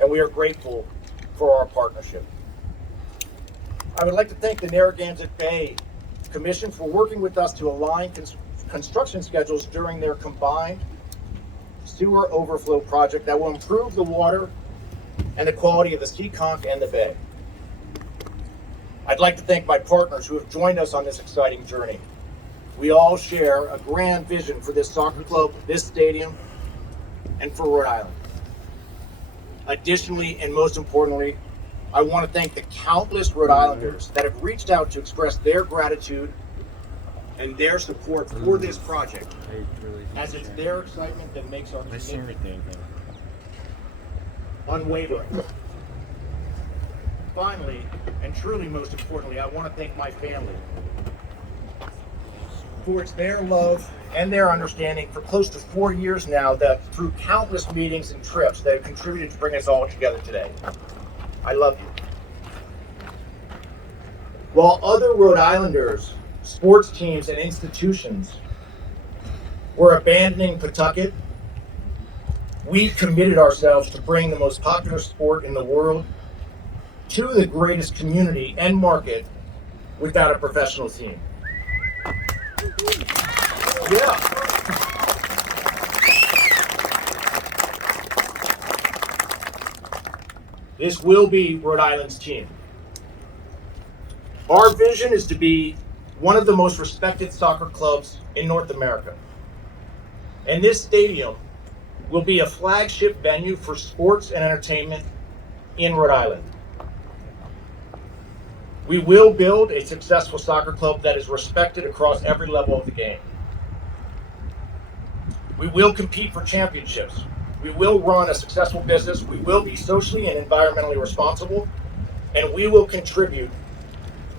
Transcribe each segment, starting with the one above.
and we are grateful for our partnership. I would like to thank the Narragansett Bay Commission for working with us to align construction schedules during their combined sewer overflow project that will improve the water and the quality of the Seekonk and the Bay. I'd like to thank my partners who have joined us on this exciting journey. We all share a grand vision for this soccer club, this stadium, and for Rhode Island. Additionally, and most importantly, I want to thank the countless Rhode Islanders that have reached out to express their gratitude and their support for this project, as it's their excitement that makes our commitment unwavering. Finally, and truly most importantly, I want to thank my family for it's their love and their understanding for close to 4 years now, that through countless meetings and trips that have contributed to bring us all together today. I love you. While other Rhode Islanders, sports teams, and institutions were abandoning Pawtucket, we committed ourselves to bring the most popular sport in the world to the greatest community and market without a professional team. Yeah. This will be Rhode Island's team. Our vision is to be one of the most respected soccer clubs in North America. And this stadium will be a flagship venue for sports and entertainment in Rhode Island. We will build a successful soccer club that is respected across every level of the game. We will compete for championships. We will run a successful business. We will be socially and environmentally responsible. And we will contribute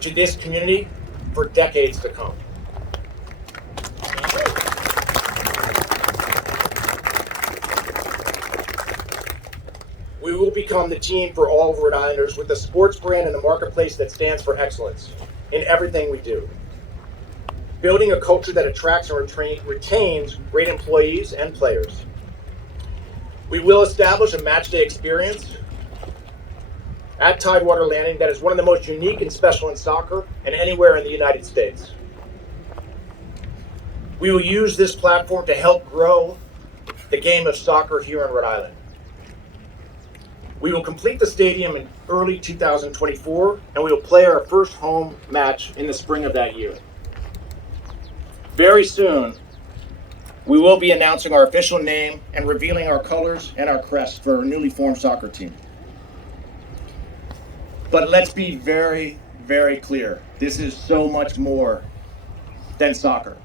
to this community for decades to come. We will become the team for all of Rhode Islanders, with a sports brand and a marketplace that stands for excellence in everything we do. Building a culture that attracts and retains great employees and players. We will establish a matchday experience at Tidewater Landing that is one of the most unique and special in soccer and anywhere in the United States. We will use this platform to help grow the game of soccer here in Rhode Island. We will complete the stadium in early 2024, and we will play our first home match in the spring of that year. Very soon, we will be announcing our official name and revealing our colors and our crest for our newly formed soccer team. But let's be very, very clear. This is so much more than soccer.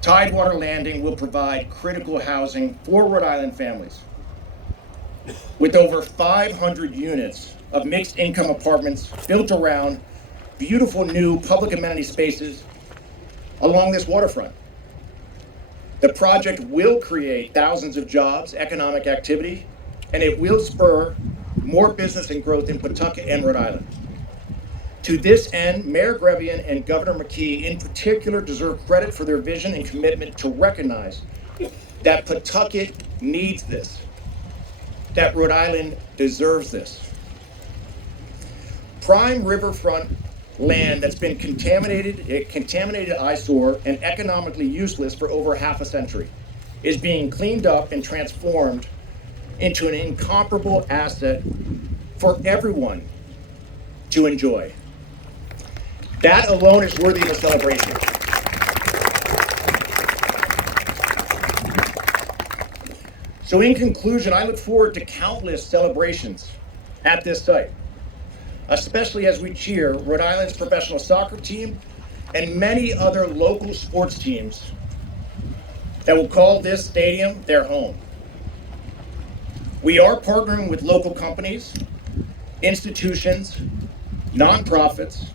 Tidewater Landing will provide critical housing for Rhode Island families. With over 500 units of mixed income apartments built around beautiful new public amenity spaces along this waterfront. The project will create thousands of jobs, economic activity, and it will spur more business and growth in Pawtucket and Rhode Island. To this end, Mayor Grebien and Governor McKee in particular deserve credit for their vision and commitment to recognize that Pawtucket needs this, that Rhode Island deserves this. Prime riverfront land that's been contaminated eyesore and economically useless for over half a century is being cleaned up and transformed into an incomparable asset for everyone to enjoy. That alone is worthy of a celebration. So in conclusion, I look forward to countless celebrations at this site, especially as we cheer Rhode Island's professional soccer team and many other local sports teams that will call this stadium their home. We are partnering with local companies, institutions, nonprofits,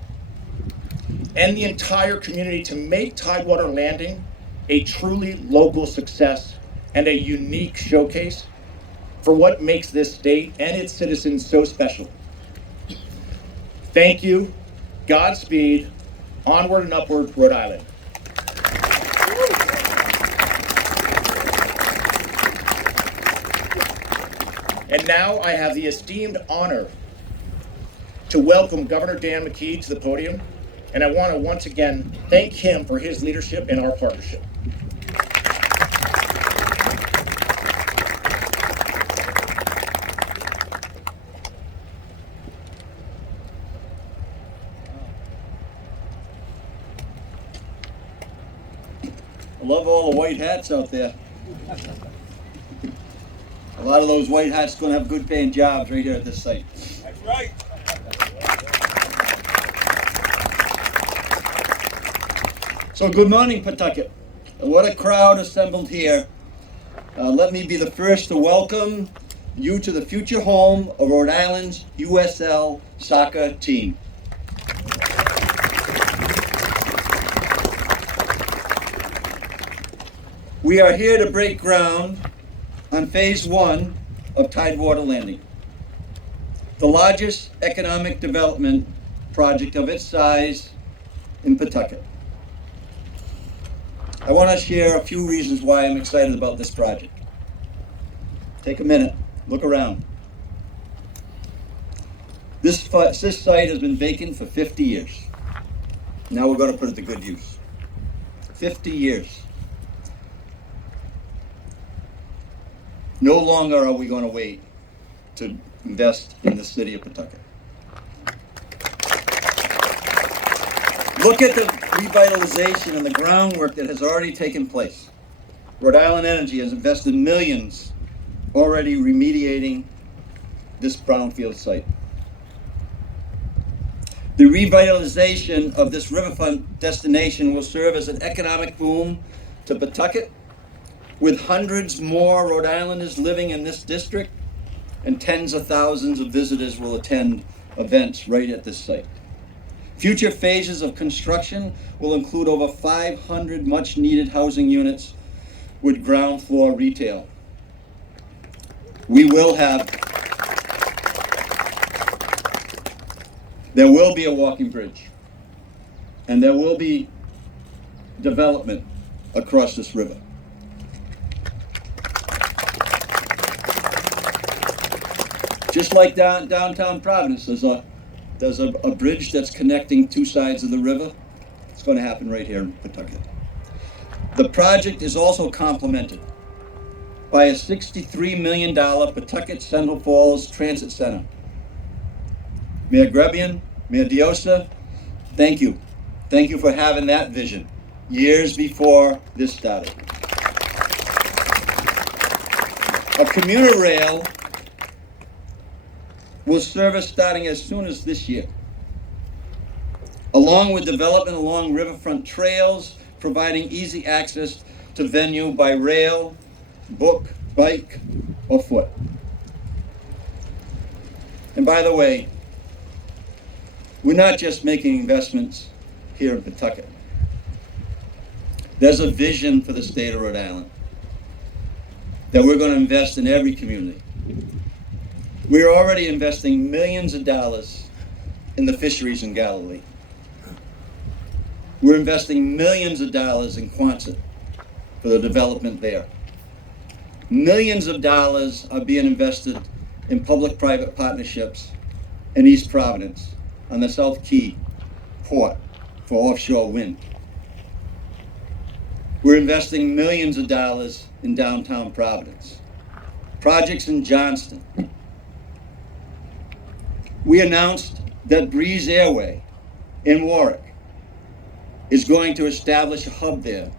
and the entire community to make Tidewater Landing a truly local success and a unique showcase for what makes this state and its citizens so special. Thank you, Godspeed, onward and upward, Rhode Island. And now I have the esteemed honor to welcome Governor Dan McKee to the podium, and I want to once again thank him for his leadership in our partnership. I love all the white hats out there. A lot of those white hats going to have good paying jobs right here at this site. That's right. So good morning, Pawtucket. What a crowd assembled here. Let me be the first to welcome you to the future home of Rhode Island's USL soccer team. We are here to break ground on phase 1 of Tidewater Landing, the largest economic development project of its size in Pawtucket. I want to share a few reasons why I'm excited about this project. Take a minute, look around. This site has been vacant for 50 years. Now we're going to put it to good use. 50 years. No longer are we going to wait to invest in the city of Pawtucket. Look at the revitalization and the groundwork that has already taken place. Rhode Island Energy has invested millions already remediating this brownfield site. The revitalization of this riverfront destination will serve as an economic boom to Pawtucket, with hundreds more Rhode Islanders living in this district, and tens of thousands of visitors will attend events right at this site. Future phases of construction will include over 500 much-needed housing units with ground floor retail. There will be a walking bridge, and there will be development across this river. Just like downtown Providence, there's a bridge that's connecting two sides of the river. It's going to happen right here in Pawtucket. The project is also complemented by a $63 million Pawtucket Central Falls Transit Center. Mayor Grebien, Mayor Diosa, thank you. Thank you for having that vision years before this started. A commuter rail will service starting as soon as this year, along with development along riverfront trails, providing easy access to venue by rail, book, bike, or foot. And by the way, we're not just making investments here in Pawtucket. There's a vision for the state of Rhode Island that we're going to invest in every community. We're already investing millions of dollars in the fisheries in Galilee. We're investing millions of dollars in Quonset for the development there. Millions of dollars are being invested in public-private partnerships in East Providence on the South Key port for offshore wind. We're investing millions of dollars in downtown Providence. Projects in Johnston. We announced that Breeze Airway in Warwick is going to establish a hub there.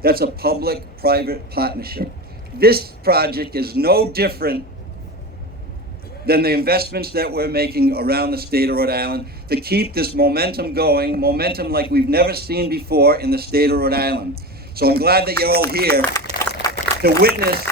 That's a public-private partnership. This project is no different than the investments that we're making around the state of Rhode Island to keep this momentum going, momentum like we've never seen before in the state of Rhode Island. So I'm glad that you're all here to witness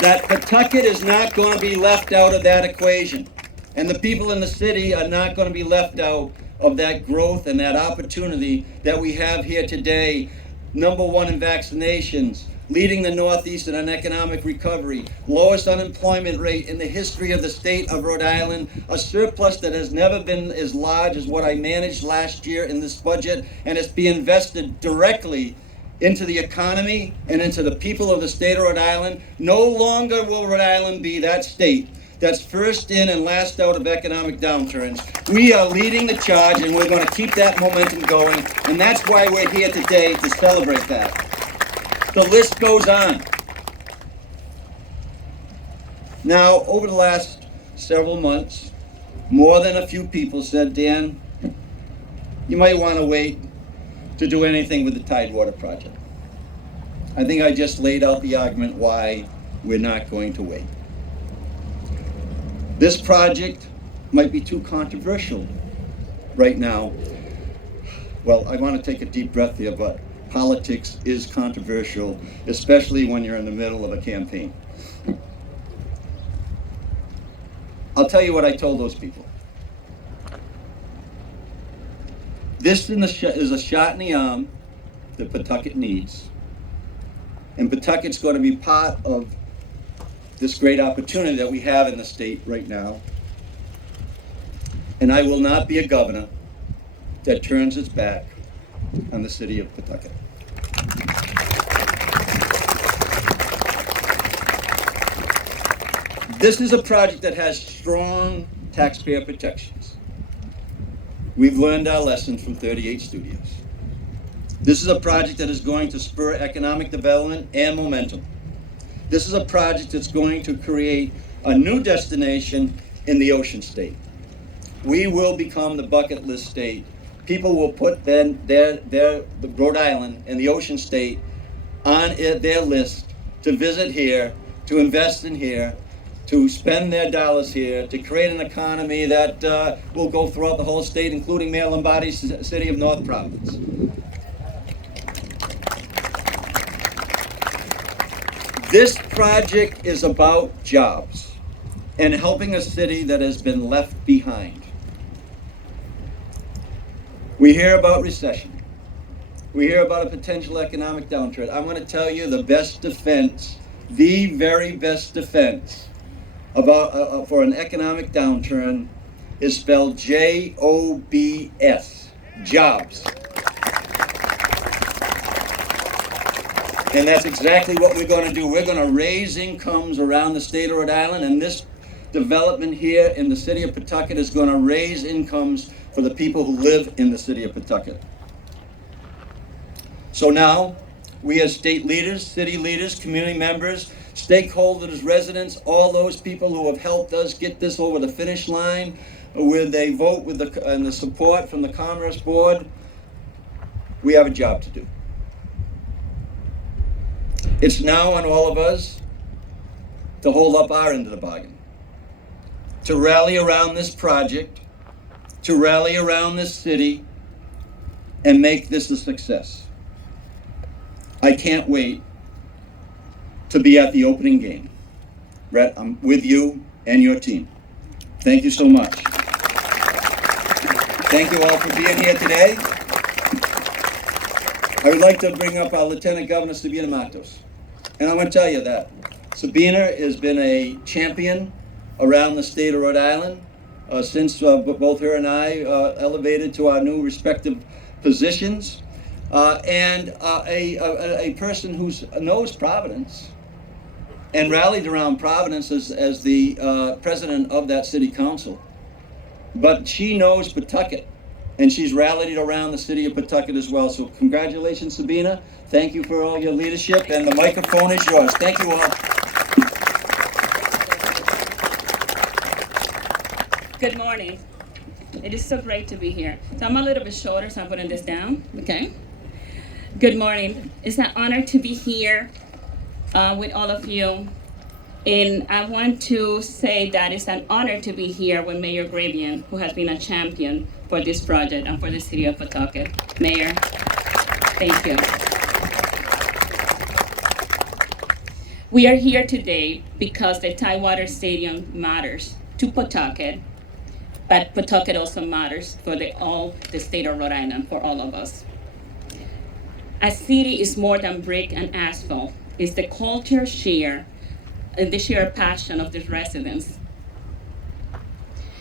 that Pawtucket is not going to be left out of that equation. And the people in the city are not going to be left out of that growth and that opportunity that we have here today. Number one in vaccinations, leading the Northeast in an economic recovery, lowest unemployment rate in the history of the state of Rhode Island, a surplus that has never been as large as what I managed last year in this budget, and it's being invested directly into the economy and into the people of the state of Rhode Island. No longer will Rhode Island be that state that's first in and last out of economic downturns. We are leading the charge, and we're going to keep that momentum going, and that's why we're here today, to celebrate that. The list goes on. Now, over the last several months, more than a few people said, Dan, you might want to wait to do anything with the Tidewater project. I think I just laid out the argument why we're not going to wait. This project might be too controversial right now. Well, I want to take a deep breath here, but politics is controversial, especially when you're in the middle of a campaign. I'll tell you what I told those people. This is a shot in the arm that Pawtucket needs. And Pawtucket's going to be part of this great opportunity that we have in the state right now. And I will not be a governor that turns its back on the city of Pawtucket. This is a project that has strong taxpayer protections. We've learned our lesson from 38 studios. This is a project that is going to spur economic development and momentum. This is a project that's going to create a new destination in the Ocean State. We will become the bucket list state. People will put the Rhode Island and the Ocean State on their list to visit here, to invest in here, to spend their dollars here, to create an economy that will go throughout the whole state, including Mayor Lombardi's city of North Providence. This project is about jobs and helping a city that has been left behind. We hear about recession. We hear about a potential economic downturn. I want to tell you the best defense, the very best defense about for an economic downturn is spelled J-O-B-S, jobs. And that's exactly what we're going to do. We're going to raise incomes around the state of Rhode Island, and this development here in the city of Pawtucket is going to raise incomes for the people who live in the city of Pawtucket. So now, we as state leaders, city leaders, community members, stakeholders, residents, all those people who have helped us get this over the finish line with a vote and the support from the Commerce Board, we have a job to do. It's now on all of us to hold up our end of the bargain, to rally around this project, to rally around this city, and make this a success. I can't wait to be at the opening game. Brett, I'm with you and your team. Thank you so much. Thank you all for being here today. I would like to bring up our Lieutenant Governor, Sabina Matos. And I want to tell you that Sabina has been a champion around the state of Rhode Island since both her and I elevated to our new respective positions. And a person who knows Providence and rallied around Providence as the president of that city council. But she knows Pawtucket, and she's rallied around the city of Pawtucket as well. So congratulations, Sabina. Thank you for all your leadership, and the microphone is yours. Thank you all. Good morning. It is so great to be here. So I'm a little bit shorter, so I'm putting this down, okay? Good morning. It's an honor to be here with all of you. And I want to say that it's an honor to be here with Mayor Grebien, who has been a champion for this project and for the city of Pawtucket. Mayor, thank you. We are here today because the Tidewater Stadium matters to Pawtucket, but Pawtucket also matters for the state of Rhode Island, for all of us. A city is more than brick and asphalt. It's the culture share and the sheer passion of the residents.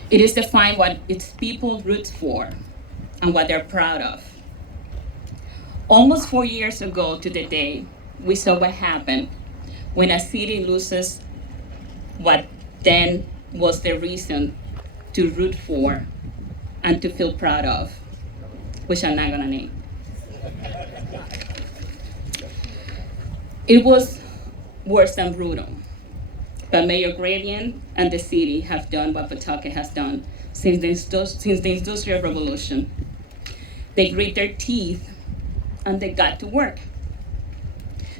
It is defined what its people roots for and what they're proud of. Almost 4 years ago to the day, we saw what happened when a city loses what then was the reason to root for and to feel proud of, which I'm not gonna name. It was worse than brutal, but Mayor Grebien and the city have done what Pawtucket has done since the Industrial Revolution. They grit their teeth and they got to work.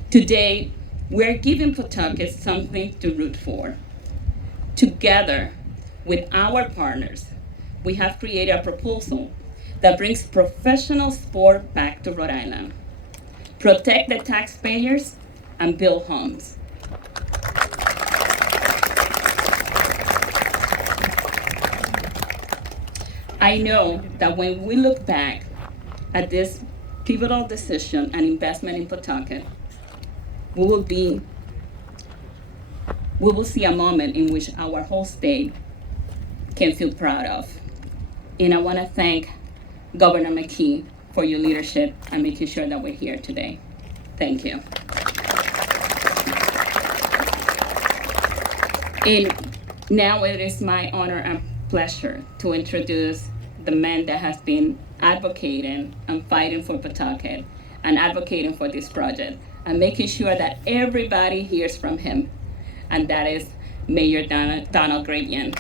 Today, we're giving Pawtucket something to root for. Together with our partners, we have created a proposal that brings professional sport back to Rhode Island, protect the taxpayers, and build homes. I know that when we look back at this pivotal decision and investment in Pawtucket, we will see a moment in which our whole state can feel proud of. And I want to thank Governor McKee for your leadership and making sure that we're here today. Thank you. And now it is my honor and pleasure to introduce the man that has been advocating and fighting for Pawtucket and advocating for this project and making sure that everybody hears from him, and that is Mayor Donald Grebien.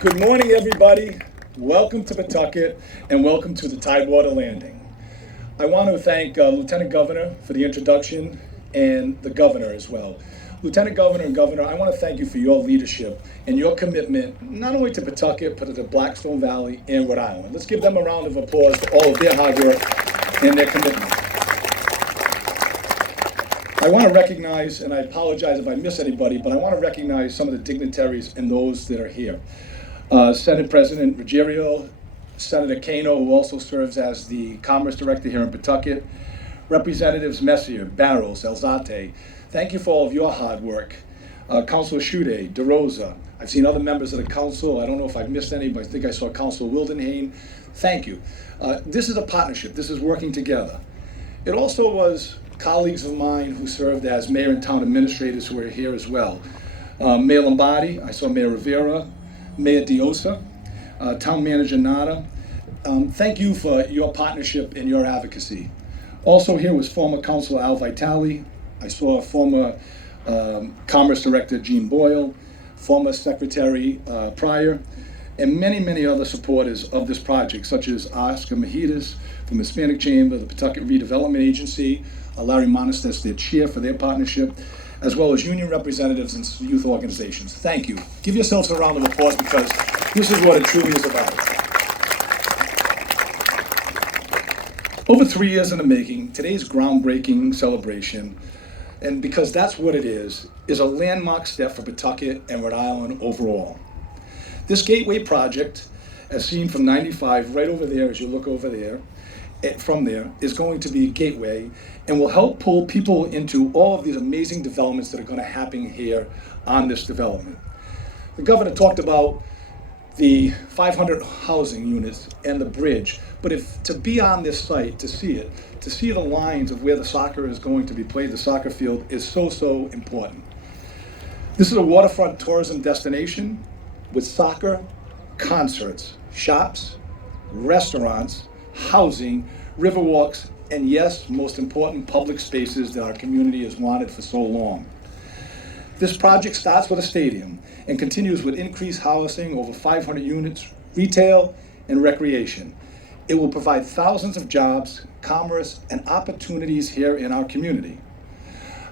Good morning, everybody. Welcome to Pawtucket and welcome to the Tidewater Landing. I want to thank Lieutenant Governor for the introduction and the Governor as well. Lieutenant Governor and Governor, I want to thank you for your leadership and your commitment, not only to Pawtucket, but to the Blackstone Valley and Rhode Island. Let's give them a round of applause for all of their hard work and their commitment. I want to recognize, and I apologize if I miss anybody, but I want to recognize some of the dignitaries and those that are here. Senate President Ruggiero, Senator Cano, who also serves as the Commerce Director here in Pawtucket, Representatives Messier, Barros, Elzate, thank you for all of your hard work. Councilor Schude, DeRosa, I've seen other members of the council, I don't know if I've missed any, but I think I saw Councilor Wildenhain. Thank you. This is a partnership, this is working together. It also was colleagues of mine who served as mayor and town administrators who are here as well. Mayor Lombardi, I saw Mayor Rivera, Mayor Diosa, Town Manager Nada. Thank you for your partnership and your advocacy. Also here was former Councilor Al Vitale. I saw former Commerce Director Gene Boyle, former Secretary Pryor, and many, many other supporters of this project, such as Oscar Mejidas from Hispanic Chamber, the Pawtucket Redevelopment Agency, Larry Monistes, their chair for their partnership, as well as union representatives and youth organizations. Thank you. Give yourselves a round of applause because this is what it truly is about. Over 3 years in the making, today's groundbreaking celebration, and because that's what it is a landmark step for Pawtucket and Rhode Island overall. This Gateway project, as seen from 95 right over there as you look over there, from there, is going to be a gateway and will help pull people into all of these amazing developments that are going to happen here on this development. The governor talked about the 500 housing units and the bridge, but to be on this site, to see it, to see the lines of where the soccer is going to be played, the soccer field, is so, so important. This is a waterfront tourism destination with soccer, concerts, shops, restaurants, housing, river walks, and yes, most important, public spaces that our community has wanted for so long. This project starts with a stadium and continues with increased housing, over 500 units, retail, and recreation. It will provide thousands of jobs, commerce, and opportunities here in our community.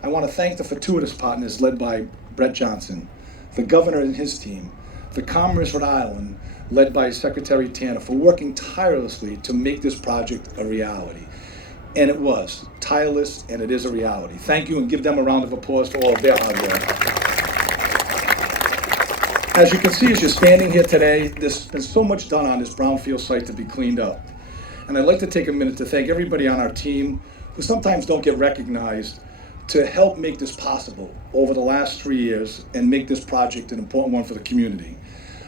I want to thank the fortuitous partners led by Brett Johnson, the governor and his team, the Commerce Rhode Island, led by Secretary Tanner, for working tirelessly to make this project a reality. And it was tireless, and it is a reality. Thank you, and give them a round of applause for all of their hard work. As you can see, as you're standing here today, there's been so much done on this brownfield site to be cleaned up. And I'd like to take a minute to thank everybody on our team who sometimes don't get recognized to help make this possible over the last 3 years and make this project an important one for the community.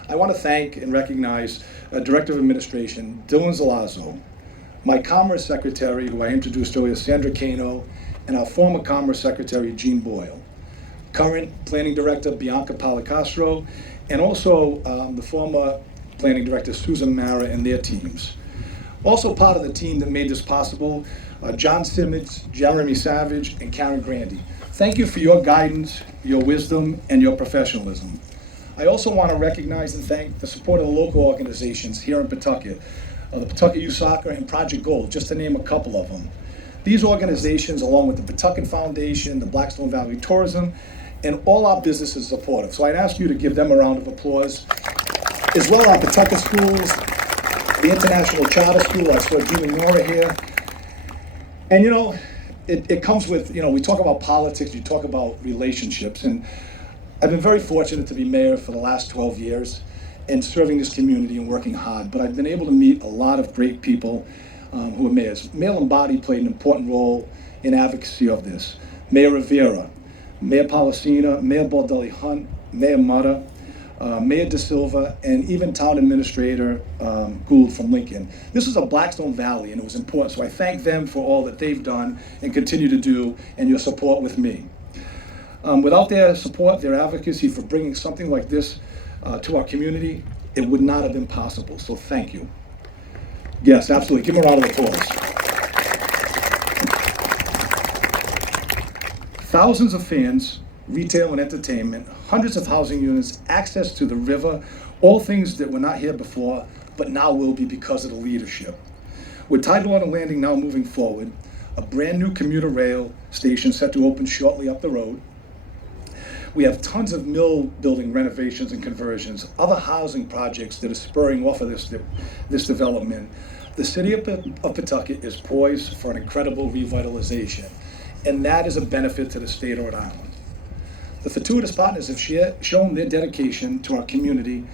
I want to thank and recognize Director of Administration Dylan Zalazzo, my Commerce Secretary, who I introduced earlier, Sandra Cano, and our former Commerce Secretary, Jean Boyle, current Planning Director, Bianca Palicastro, and also the former Planning Director, Susan Mara, and their teams. Also part of the team that made this possible, John Simmons, Jeremy Savage, and Karen Grandy. Thank you for your guidance, your wisdom, and your professionalism. I also want to recognize and thank the support of the local organizations here in Pawtucket, the Pawtucket Youth Soccer and Project Gold, just to name a couple of them. These organizations, along with the Pawtucket Foundation, the Blackstone Valley Tourism, and all our businesses supportive. So I'd ask you to give them a round of applause. As well, our Pawtucket schools, the International Charter School, I saw Dean and Nora here. And you know, it comes with, you know, we talk about politics, you talk about relationships, and I've been very fortunate to be mayor for the last 12 years and serving this community and working hard, but I've been able to meet a lot of great people who are mayors. Mayor Lombardi played an important role in advocacy of this. Mayor Rivera, Mayor Policina, Mayor Baldelli Hunt, Mayor Mutta, Mayor De Silva, and even Town Administrator Gould from Lincoln. This is a Blackstone Valley, and it was important, so I thank them for all that they've done and continue to do, and your support with me. Without their support, their advocacy for bringing something like this to our community, it would not have been possible, so thank you. Yes, absolutely, give them a round of applause. Thousands of fans, retail and entertainment, hundreds of housing units, access to the river, all things that were not here before, but now will be because of the leadership. With Tidewater Landing now moving forward, a brand new commuter rail station set to open shortly up the road. We have tons of mill building renovations and conversions, other housing projects that are spurring off of this development. The city of Pawtucket is poised for an incredible revitalization, and that is a benefit to the state of Rhode Island. The fortuitous partners have shown their dedication to our community,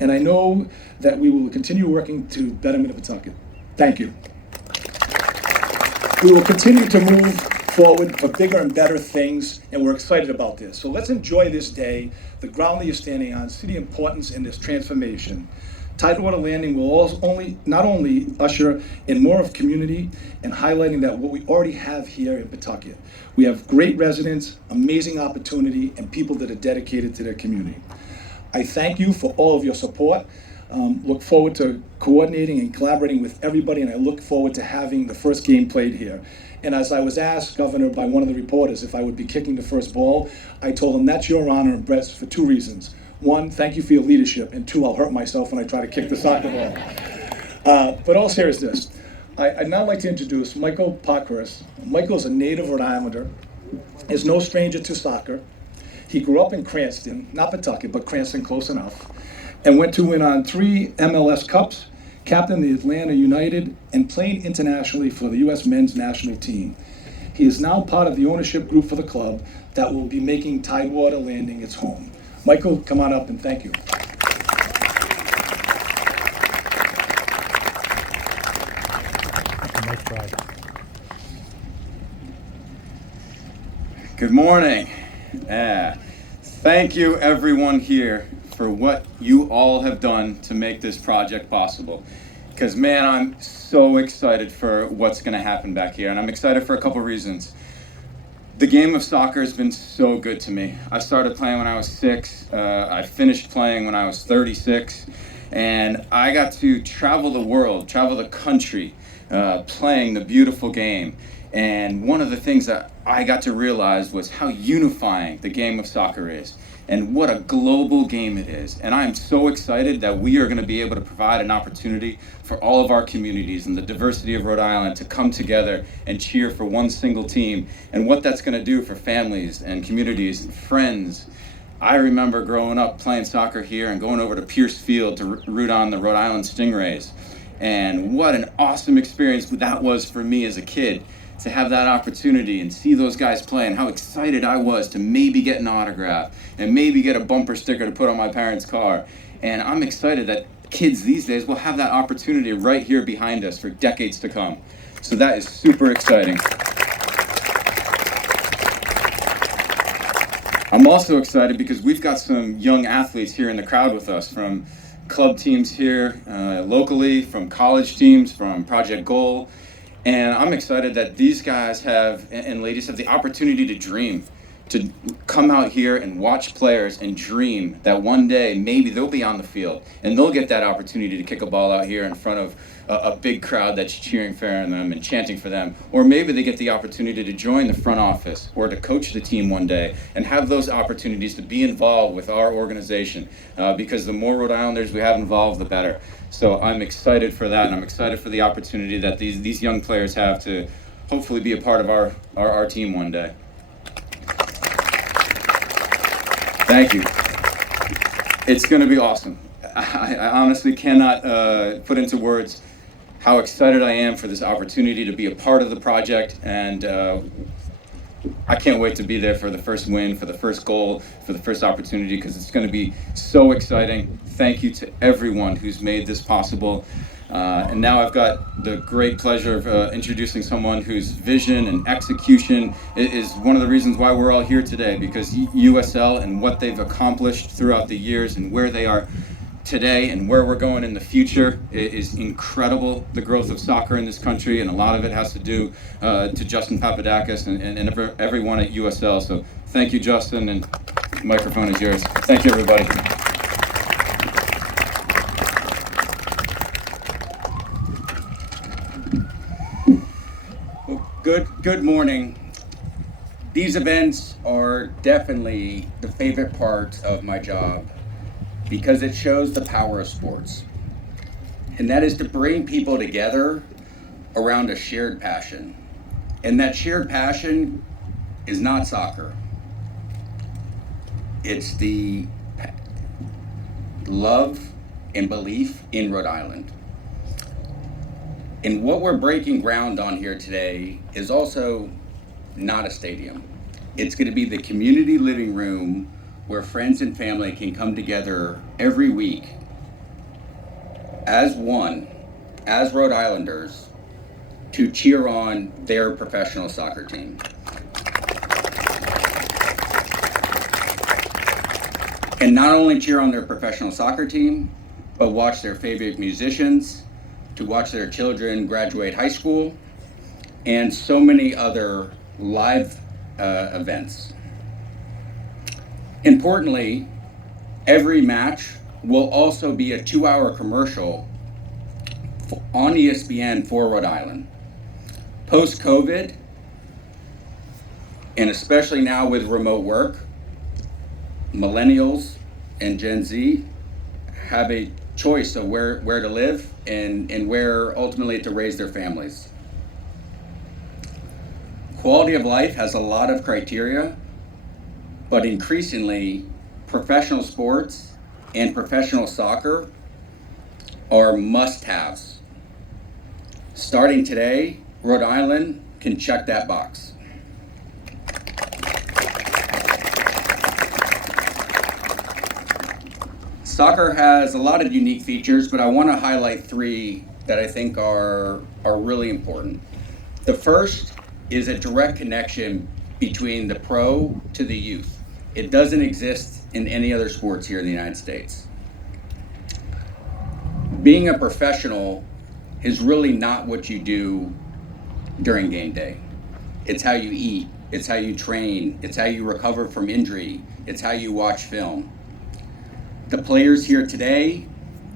and I know that we will continue working to betterment of Pawtucket. Thank you. We will continue to move forward for bigger and better things, and we're excited about this. So let's enjoy this day, the ground that you're standing on, see the importance in this transformation. Tidewater Landing will not only usher in more of community and highlighting that what we already have here in Pawtucket. We have great residents, amazing opportunity, and people that are dedicated to their community. I thank you for all of your support. Look forward to coordinating and collaborating with everybody, and I look forward to having the first game played here. And as I was asked, Governor, by one of the reporters if I would be kicking the first ball, I told him that's your honor and Brett's for two reasons. One, thank you for your leadership, and two, I'll hurt myself when I try to kick the soccer ball. But all seriousness, I'd now like to introduce Michael Parkhurst. Michael's a native Rhode Islander, is no stranger to soccer. He grew up in Cranston, not Pawtucket, but Cranston close enough, and went to win on 3 MLS Cups, captained the Atlanta United, and played internationally for the U.S. men's national team. He is now part of the ownership group for the club that will be making Tidewater Landing its home. Michael, come on up and thank you. Good morning. Thank you everyone here for what you all have done to make this project possible. Because man, I'm so excited for what's gonna happen back here, and I'm excited for a couple reasons. The game of soccer has been so good to me. I started playing when I was 6, I finished playing when I was 36, and I got to travel the world, travel the country, playing the beautiful game. And one of the things that I got to realize was how unifying the game of soccer is, and what a global game it is. And I am so excited that we are going to be able to provide an opportunity for all of our communities and the diversity of Rhode Island to come together and cheer for one single team, and what that's going to do for families and communities and friends. I remember growing up playing soccer here and going over to Pierce Field to root on the Rhode Island Stingrays. And what an awesome experience that was for me as a kid, to have that opportunity and see those guys play, and how excited I was to maybe get an autograph and maybe get a bumper sticker to put on my parents' car. And I'm excited that kids these days will have that opportunity right here behind us for decades to come. So that is super exciting. I'm also excited because we've got some young athletes here in the crowd with us, from club teams here locally, from college teams, from Project Goal. And I'm excited that these guys have, and ladies, have the opportunity to dream, to come out here and watch players and dream that one day maybe they'll be on the field and they'll get that opportunity to kick a ball out here in front of a big crowd that's cheering for them and chanting for them. Or maybe they get the opportunity to join the front office or to coach the team one day and have those opportunities to be involved with our organization, because the more Rhode Islanders we have involved, the better. So I'm excited for that, and I'm excited for the opportunity that these young players have to hopefully be a part of our team one day. Thank you. It's going to be awesome. I honestly cannot put into words how excited I am for this opportunity to be a part of the project, and I can't wait to be there for the first win, for the first goal, for the first opportunity, because it's going to be so exciting. Thank you to everyone who's made this possible. And now I've got the great pleasure of introducing someone whose vision and execution is one of the reasons why we're all here today, because USL and what they've accomplished throughout the years and where they are today and where we're going in the future is incredible. The growth of soccer in this country, and a lot of it has to do to Justin Papadakis and everyone at USL. So thank you, Justin, and the microphone is yours. Thank you, everybody. Good morning. These events are definitely the favorite part of my job because it shows the power of sports. And that is to bring people together around a shared passion. And that shared passion is not soccer. It's the love and belief in Rhode Island. And what we're breaking ground on here today is also not a stadium. It's going to be the community living room where friends and family can come together every week as one, as Rhode Islanders, to cheer on their professional soccer team. And not only cheer on their professional soccer team, but watch their favorite musicians, to watch their children graduate high school, and so many other live events. Importantly, every match will also be a 2-hour commercial on ESPN for Rhode Island. Post-COVID, and especially now with remote work, millennials and Gen Z have a choice of where to live and where ultimately to raise their families. Quality of life has a lot of criteria, but increasingly professional sports and professional soccer are must-haves. Starting today, Rhode Island can check that box. Soccer has a lot of unique features, but I want to highlight 3 that I think are really important. The first is a direct connection between the pro to the youth. It doesn't exist in any other sports here in the United States. Being a professional is really not what you do during game day. It's how you eat, it's how you train, it's how you recover from injury, it's how you watch film. The players here today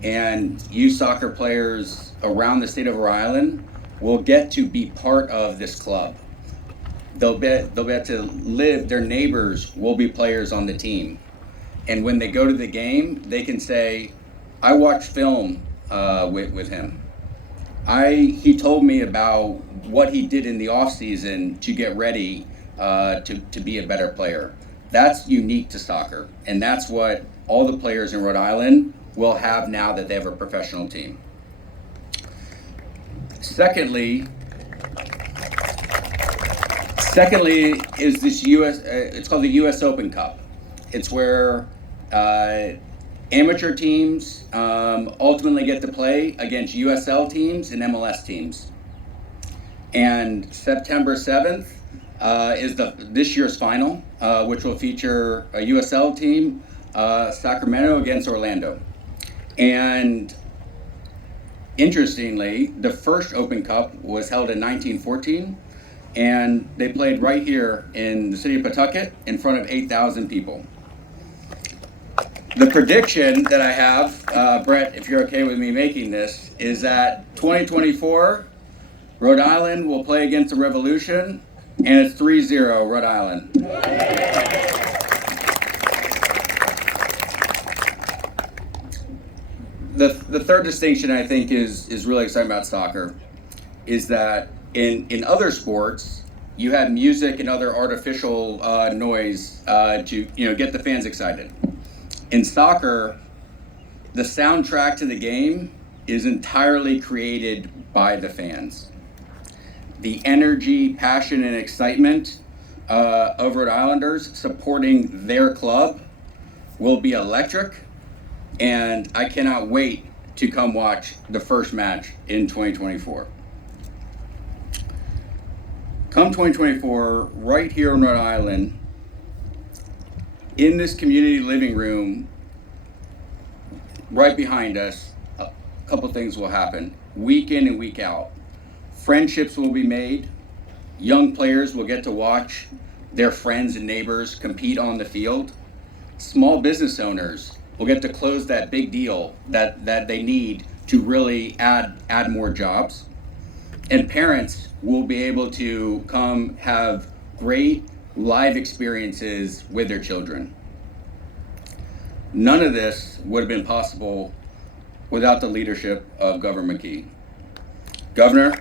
and you soccer players around the state of Rhode Island will get to be part of this club. They'll get to live, their neighbors will be players on the team. And when they go to the game, they can say, I watched film with him. He told me about what he did in the off season to get ready to be a better player. That's unique to soccer, and that's what all the players in Rhode Island will have now that they have a professional team. Secondly is this it's called the US Open Cup. It's where amateur teams ultimately get to play against USL teams and MLS teams. And September 7th, is this year's final, which will feature a USL team, Sacramento against Orlando. And interestingly, the first Open Cup was held in 1914, and they played right here in the city of Pawtucket in front of 8,000 people. The prediction that I have, Brett, if you're okay with me making this, is that 2024, Rhode Island will play against the Revolution, and it's 3-0 Rhode Island. The third distinction I think is really exciting about soccer is that in other sports, you have music and other artificial noise to get the fans excited. In soccer, the soundtrack to the game is entirely created by the fans. The energy, passion, and excitement of Rhode Islanders supporting their club will be electric, and I cannot wait to come watch the first match in 2024. Come 2024, right here in Rhode Island, in this community living room, right behind us, a couple things will happen. Week in and week out, friendships will be made. Young players will get to watch their friends and neighbors compete on the field. Small business owners will get to close that big deal that they need to really add more jobs. And parents will be able to come have great live experiences with their children. None of this would have been possible without the leadership of Governor McKee. Governor,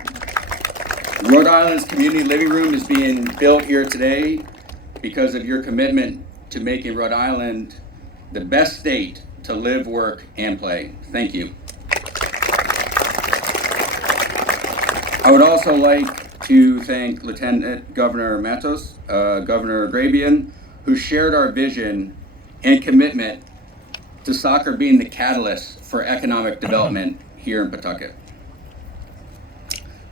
Rhode Island's community living room is being built here today because of your commitment to making Rhode Island the best state to live, work, and play. Thank you. I would also like to thank Lieutenant Governor Matos, Governor Grebien, who shared our vision and commitment to soccer being the catalyst for economic development here in Pawtucket.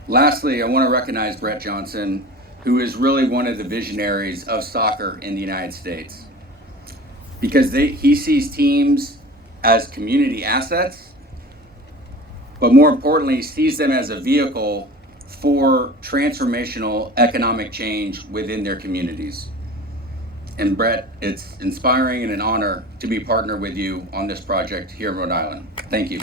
Lastly, I want to recognize Brett Johnson, who is really one of the visionaries of soccer in the United States, because he sees teams as community assets, but more importantly, sees them as a vehicle for transformational economic change within their communities. And Brett, it's inspiring and an honor to be partnered with you on this project here in Rhode Island. Thank you.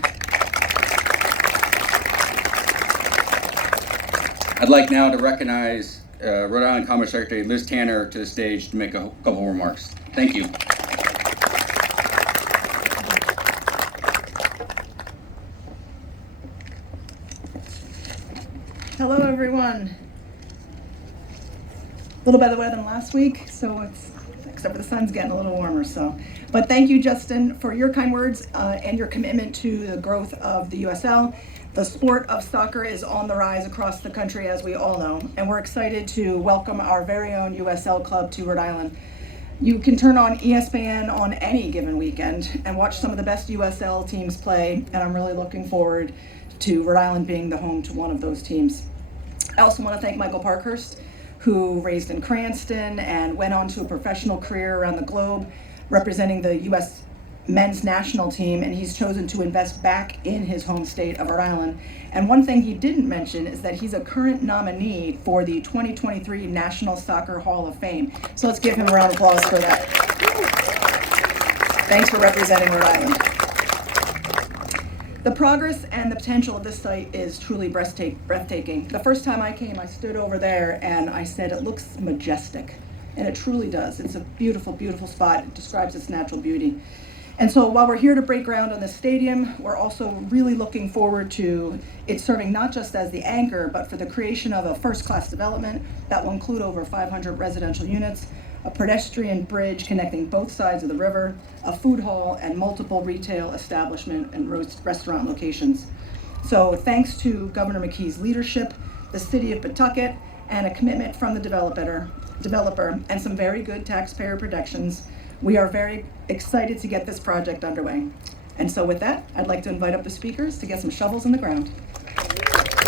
I'd like now to recognize Rhode Island Commerce Secretary Liz Tanner to the stage to make a couple remarks. Thank you. Hello, everyone. A little better weather than last week, so it's, except for the sun's getting a little warmer. But thank you, Justin, for your kind words and your commitment to the growth of the USL. The sport of soccer is on the rise across the country, as we all know, and we're excited to welcome our very own USL club to Rhode Island. You can turn on ESPN on any given weekend and watch some of the best USL teams play, and I'm really looking forward to Rhode Island being the home to one of those teams. I also want to thank Michael Parkhurst, who raised in Cranston and went on to a professional career around the globe representing the U.S. men's national team, and he's chosen to invest back in his home state of Rhode Island. And one thing he didn't mention is that he's a current nominee for the 2023 National Soccer Hall of Fame. So let's give him a round of applause for that. Thanks for representing Rhode Island. The progress and the potential of this site is truly breathtaking. The first time I came, I stood over there and I said, it looks majestic. And it truly does. It's a beautiful, beautiful spot. It describes its natural beauty. And so while we're here to break ground on this stadium, we're also really looking forward to it serving not just as the anchor, but for the creation of a first-class development that will include over 500 residential units, a pedestrian bridge connecting both sides of the river, a food hall, and multiple retail establishment and restaurant locations. So thanks to Governor McKee's leadership, the city of Pawtucket, and a commitment from the developer, and some very good taxpayer protections, we are very excited to get this project underway. And so with that, I'd like to invite up the speakers to get some shovels in the ground.